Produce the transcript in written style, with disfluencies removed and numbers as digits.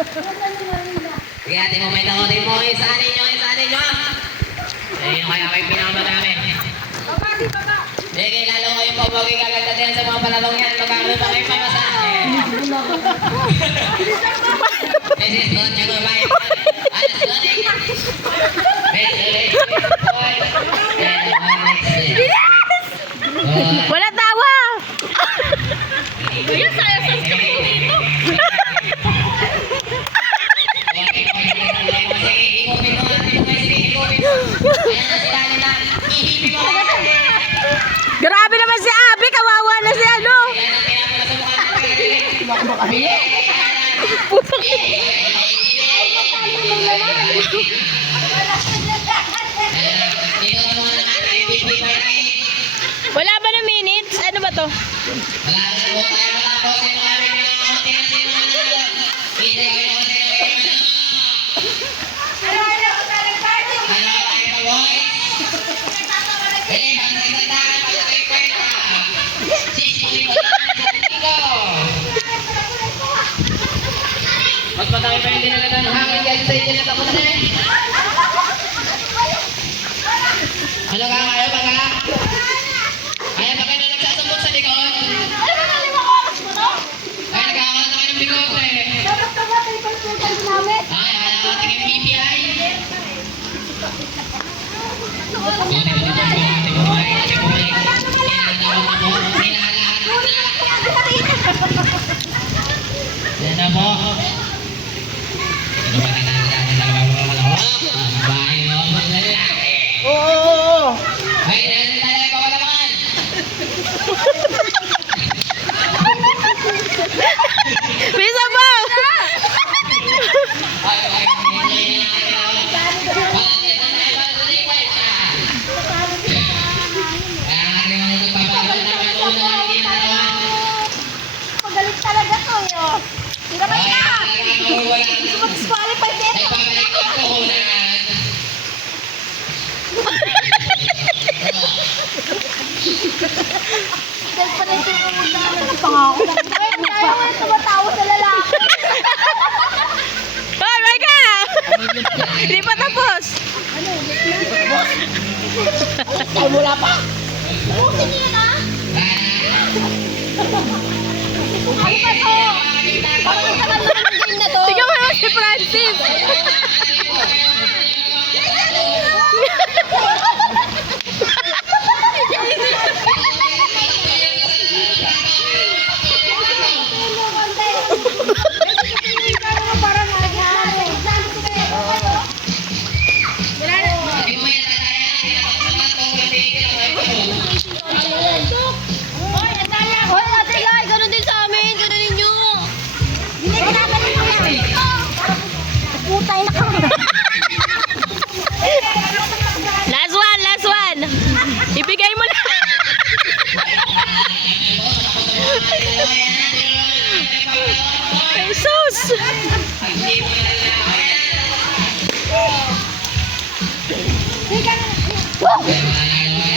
Sige, ating mo may takotin mo. Isa ninyo. Ayun kaya kayo pinakamadami. Sige, lalo ko yung pabagi kaganda din sa mga palatong yan. Magkakaroon pa kayo pamasahe. This is good, Chago Bay. Alas doon Wala tawa! Kuya, sayang ka po dito. Grabe naman si Abi, kawawa na si ano. Putang Wala ba na minutes? Ano ba to? Mas matami pa yung dinala ng hangin guys sa inyo na tapos na eh. Ano ka kayo baga? Kaya ba kayo na nagsasabot sa likod? Ay, nagkakaroon na kayo ng bigote. Ay, alam ko tingin BPI. Yan na po. Ano ba bahay mo? Lalaki. Oo. Ay, natin tayo pagkalaman. Bisa ba? Magalit talaga to, yo. Tira ba na? Mag-disqualify dito. Dahil pa rin yung umundaan ng pangako. Kaya nga tumatawa sa lalaki. Oh, Mega! Hindi pa tapos. Ay, wala pa. Buti niya na. Ano ba to? Bakit tagal naman ang game na to? Tingnan mo naman si Francis. Hoy, Ate Lai, ganun din sa amin. Ganun ninyo. Hindi ginagaling mo yan. Putay na ka. Last one. Ibigay mo na. Jesus! Hindi ka na.